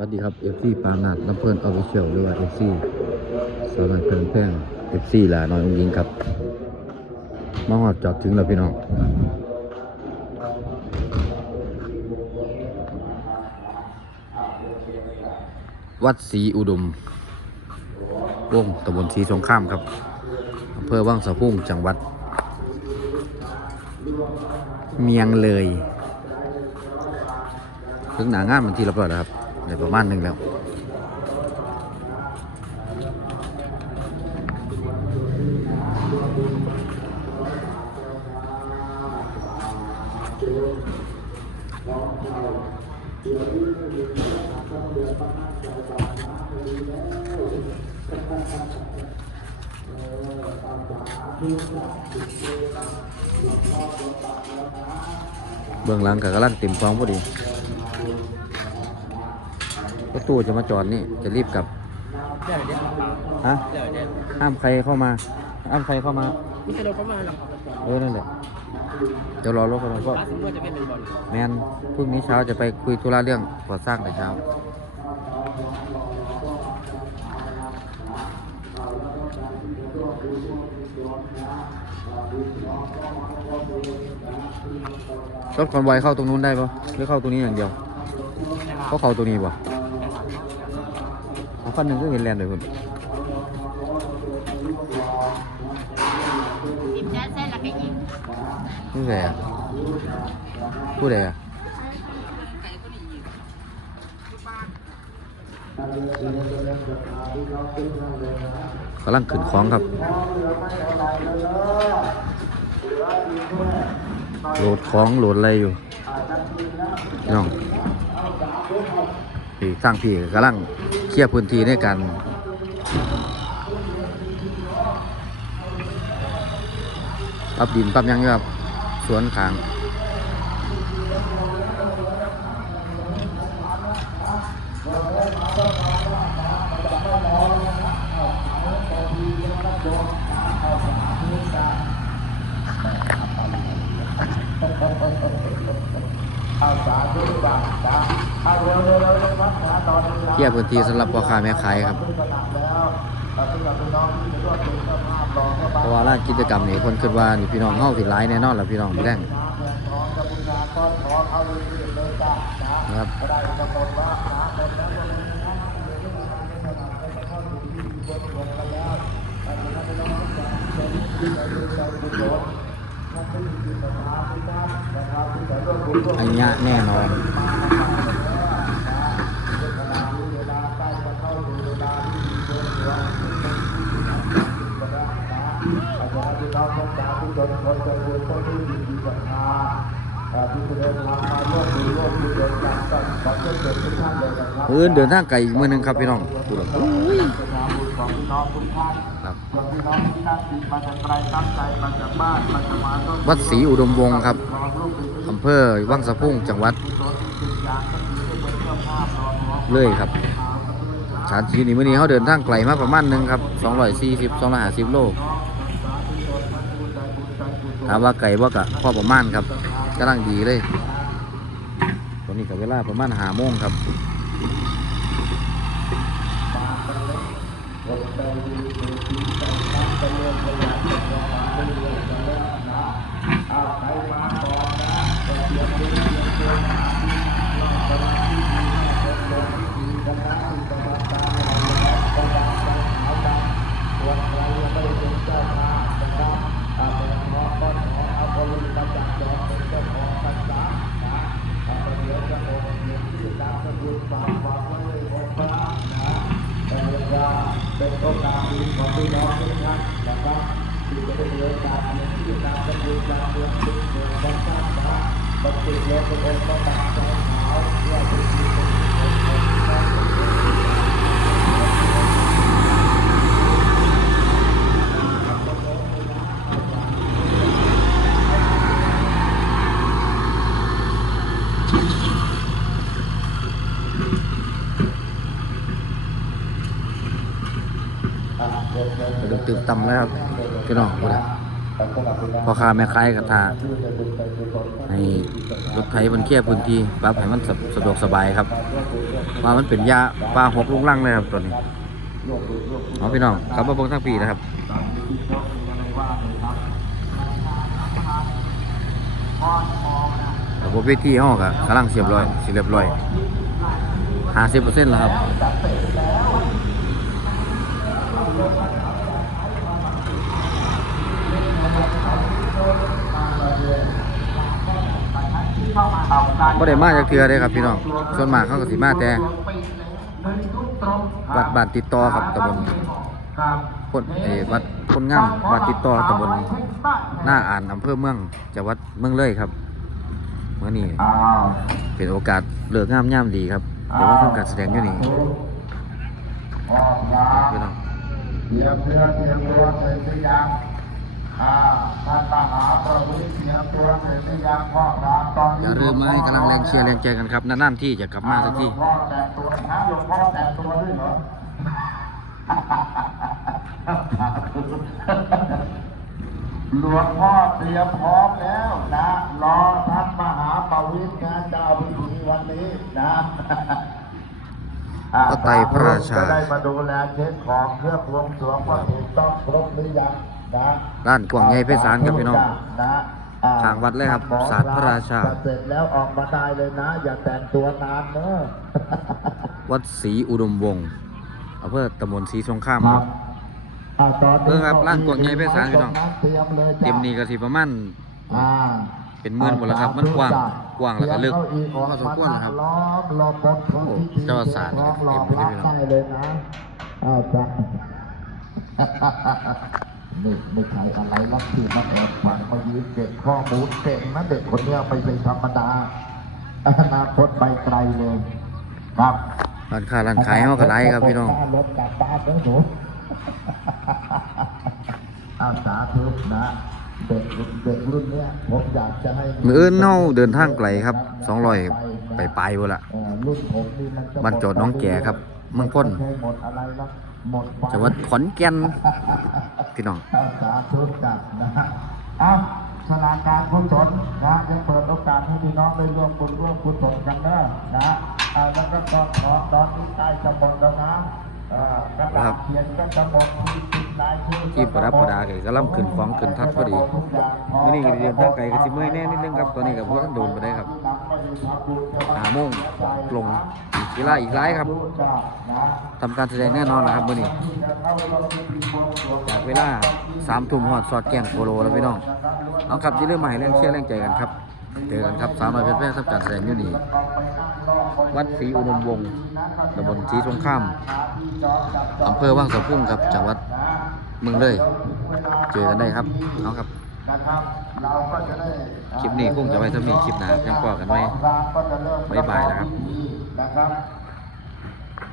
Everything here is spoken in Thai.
วัสดีครับเอฟซีปานาดน้ำเพื่อนออฟฟิเชียลหรือว่าเอฟซีสาวน้อยเพื่อนแป้งเอฟซีหลาน้อยองยิงครับมาหอดจอดถึงแล้วพี่น้องวัดศรีอุดมวงตำบลศรีสงครามครับอำเภอวังสะพุ่งจังหวัด เมียงเลยถึงหนางานมันทีละเปิดแล้วครับ ในประมาณหนึ่งแล้วเบื้องหลังกับกำลังเต็มท้องพอดี รถตู้จะมาจอดนี่จะรีบกลับเดี๋ยวเดี๋ยวฮะเดี๋ยวเดี๋ยวห้ามใครเข้ามาห้ามใครเข้ามาไม่ใช่เราเข้ามาหรอกเออนั่นแหละเดี๋ยวรอรถกันก็ร้านสมมติจะเป็นหนึ่งบอลแมนพรุ่งนี้เช้าจะไปคุยธุระเรื่องก่อสร้างแต่เช้ารถคอนไวอยเข้าตรงนู้นได้ปะหรือเข้าตรงนี้อย่างเดียวเขาเข้าตรงนี้ปะเอา คันหนึ่งก็เห็นแลนด์เลยคุณจิ้มแจ๊สเส้นแล้วก็ยิงผู้ใดอะผู้ใดอะกำลังขึ้นของครับโหลดของโหลดอะไรอยู่พี่น้องพี่สร้างพี่กำลังเคลียร์พื้นที่ในการปรับดินปรับยังครับสวนขาง ลียร์พื้นที่สำหรับพ่อค้าแม่ขายครับเพราะว่าร้านกิจกรรมนี่คนคิดว่านี่พี่น้องเฮาสิหลายแน่นอนล่ะพี่น้องแดงครงนะ ครับอันเนี้ยแน่นอนมื้ออื่นเดินทางไกลอีกมื้อหนึงครับพี่น้องพูดแล้วอุ้ยครับวัดศรีอุดมวงศ์ครับอำเภอวังสะพุ่งจังหวัดเลยครับสถานที่นี้มื้อนี้เขาเดินทางไกลมาประมาณหนึงครับ240 250โล ถามว่าไก่ว่ากะพ่อประมาณครับกำลังดีเลยตอนนี้กับเวลาประมาณหาโมงครับอาใครมาก่อนนะเตรียมต่ำแล้วครับ พี่น้องพูดนะ พ่อค้าแม่ค้ายกระทาให้รถไถมันเคลียร์พื้นที่ปรับให้มันสะดวกสบายครับว่ามันเป็นยาปลาหกลุงลังเลยครับตัวนี้เอาพี่น้องครับมาเบิ่งทางปีนะครับระบบเวทีห้องกะกำลังเสียบร้อยสิเรียบร้อยห้าสิบเปอร์เซ็นต์แล้วครับ บ่ได้มาจากเทือเลยครับพี่น้อง ส่วนมากเขาก็สิมาแต่วัดบ้านติดต่อครับตำบลคนเอวัดคนงามวัดติดต่อตำบลหน้าอ่านอำเภอเมืองจังหวัดเมืองเลยครับเมื่อนี้เป็นโอกาสเลิกงามย่ามดีครับเดี๋ยวมาทำการแสดงอยู่นี่พี่น้อง ท่านมหาประวิตรเตรียมตัวเสร็จหรือยังพ่อครับตอนนี้อย่าลืมมาให้กำลังแรงเชียร์แรงใจกันครับนานๆที่จะกลับมาสักทีหลวงพ่อแต่งตัวนะหลวงพ่อแต่งตัวด้วยเหรอหลวงพ่อเตรียมพร้อมแล้วนะรอท่านมหาประวิตรนะเจ้าพิธีวันนี้นะอ่าพระไตรพระราชาจะได้มาดูแลเช็คของเครื่องบวงสรวงว่าถูกต้องครบหรือยังนะ ร้านกวางใหญ่ไพศาลครับพี่น้องนะอ่ทางวัดเลยครับหมอศาลพระราชาจะเสร็จแล้วออกมาได้เลยนะ อย่าแต่งตัวนานเนอะวัดศรีอุดมวงศ์อำเภอตำบลศรีสงครามคครัรับบอ่าตอนเบิ่งครับร้านกวางใหญ่ไพศาลพี่น้องเตรียมเลยจ้ะเต็มนี้ก็สิประมาณอ่าเป็นหมื่นหมดแล้วครับ มันกว้างกว้างแล้วก็ลึกพอสมควรแล้วครับล้อมรอบบนพื้นที่เจ้าศาสตร์ล้อมรอบเต็มไปด้วยรับได้เลยนะอ้าวจ้ะ นี่ไม่ใช่อะไรลักที่มาแอบฝันมายืนเก็บข้อมูลเก่งนะเด็กคนเนี้ยไม่ใช่ธรรมดาอนาคตไปไกลเลยครับร้านค้าร้านขายเฮาก็หลายครับพี่น้องรถกลับบ้านแล้วหนูอาสาธุนะเด็กเด็กรุ่นเนี้ยผมอยากจะให้มื้ออื่นเฮาเดินทางไกลครับ200ไปปลายพุ่นละเอ่อรุ่นผมนี่มันจะบ้านโจทย์น้องแก่ครับ เมืองพ้น ไม่เคยหมดอะไรหรอกหมดไปจังหวัดขอนแก่นพี่น้องอาสาธุจัดนะฮะอ้าวสลาการกุศลนะจะเปิดโอกาสให้พี่น้องได้ร่วมบุญร่วมกุศลกันเด้อนะอ่าแล้วก็ตอนขอตอนนี้ใกล้จะหมดแล้วนะเอ่อกระดาษเขียนก็จะหมดที่ติดลายชื่อที่ประดับประดาก็กำลังขึ้นของขึ้นทัดพอดีมื้อนี้ก็เดินทางไกลก็สิเมื่อยแน่นิดนึงครับตอนนี้ก็บ่ทันโดนไปได้ครับ 5โมงลงอีกกีฬาอีกหลายครับทำการแสดงแน่นอนนะครับมื้อนี้จากเวลา3ทุ่มฮอดสอดแก่งโคโลแล้วพี่น้อง เอาครับอย่าลืมมาให้แรงเชียร์แรงใจกันครับเจอกันครับสาวน้อยเพชรแพร่ทำการแสดงอยู่นี่วัดศรีอุดมวงศ์ตำบลศรีสงครามอำเภอวังสะพุ่งครับจังหวัดเมืองเลย เจอกันได้ครับเอาครับ ครับเราก็จะได้คลิปนี้คงจะไว้เท่านี้คลิปหน้าเพียงพอกันไว้บ๊ายบายนะครับนะครับ